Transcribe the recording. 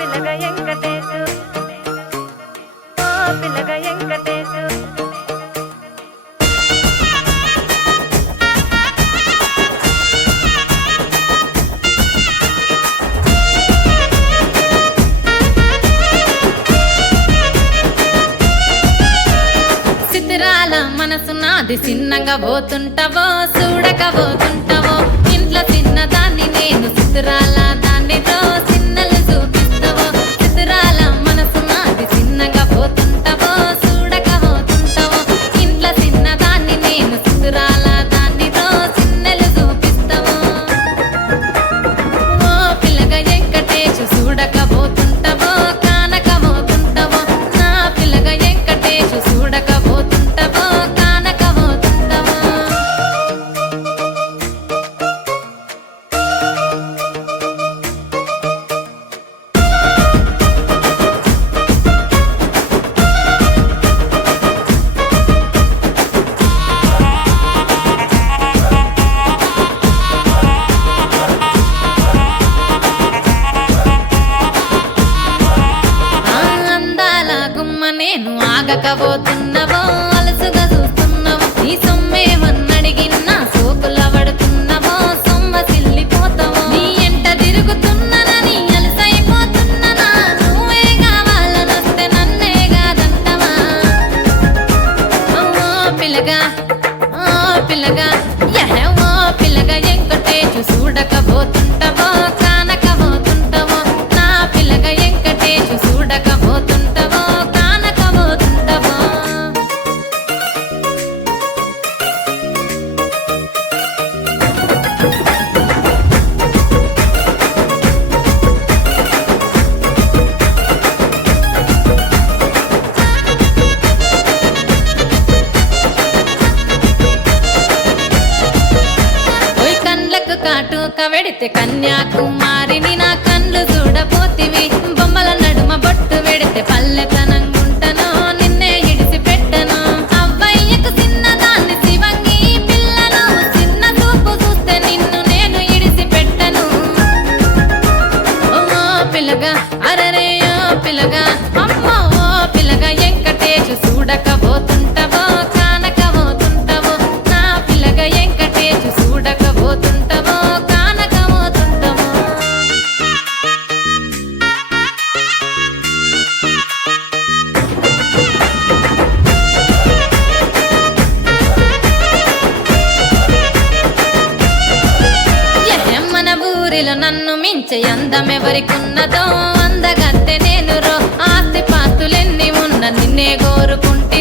పిల్లగా వెంకటేశు ఓ పిల్లగా వెంకటేశు సిద్ధిరాల మనసు నాది చిన్నగా పోతుంటావో చూడక పోతుంటావో ఇంట్లో చిన్నదాన్ని నేను సిద్ధిరాల దాన్నితో చిన్నలు చూపిస్తావో సిద్ధిరాల మనసు నాది చిన్నగా పోతుంటావో చూడక పోతుంటావో ఇంట్లో చిన్నదాన్ని నేను సిద్ధిరాల దాన్నితో చిన్నలు చూపిస్తావో ఓ పిల్లగా వెంకటేశు చూడక పోతుంటావో కానక పోతుంటావో నా పిల్లగా వెంకటేశు చూడక పోతుంటావో కానక పోతుంటావో ఆ అందాల గుమ్మ నేను ఆగకపోతున్నావో అలసుగా చూస్తున్నావో నీ సొమ్మేమన్నడిగిన్నా సోకుల పడుతున్నావో సొమ్మ సిల్లిపోతావో నీ ఎంట తిరుగుతున్నానని అలసైపోతున్నానా నువ్వే కావాలనొస్తే నన్నే కాదంటవా ఓ పిల్లగా ఓ పిల్లగా యహ ఓ పిల్లగా వెంకటేశు చూడకపోతుంటావో కానకపోతుంటావో నా పిల్లగా వెంకటేశు చూడకపోతుంటావో కానకపోతుంటావో ఓయ్ కండ్లకు కాటుక వెడితే కన్యాకుమారిని నా కండ్లు చూడపోతివి బొమ్మల నడుమ బొట్టు వెడితే పల్లెతనంగుంటను నిన్నే ఇడిసి పెట్టను అవ్వయ్యకు చిన్నదాన్ని శివంగి పిల్లను చిన్న చూపు చూస్తే నిన్ను నేను ఇడిసి పెట్టను ఓ పిల్లగా అరరే ఓ పిల్లగా అమ్మో ఓ పిల్లగా వెంకటేశు చూడకపోతుంటావో కానకపోతుంటావో నా పిల్లగా వెంకటేశు చూడకపోతుంటావో కానకపోతుంటావో మన ఊరిలో నన్ను మించే అందమెవరికున్నదో అందగత్తె నేను రో ఆస్తి పాస్తులెన్ని ఉన్న నిన్నే కోరుకుంటే